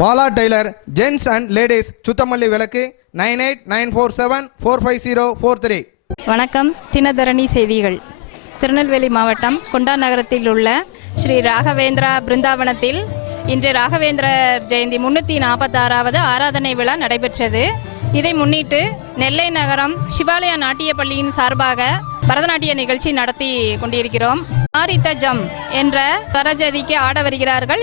Bala tailor gents and ladies Suthamalli விளக்கு 9894745043. வணக்கம். தினதரணி செய்திகள். திருநெல்வேலி மாவட்டம் குண்டா நகரத்தில் உள்ள ஸ்ரீ ராகவேந்திரா பிருந்தாவனத்தில் இன்று ராகவேந்திரர் ஜெயந்தி 346வது ஆராதனை விழா நடைபெற்றது. இதை முன்னிட்டு நெல்லை நகரம் சிவாலயா நாட்டிய பள்ளியின் சார்பாக பரதநாட்டிய நிகழ்ச்சி நடத்தி கொண்டிருக்கிறோம். ஆரித்த ஜம் என்ற ஸ்வரஜதிக்கு ஆட வருகிறார்கள்.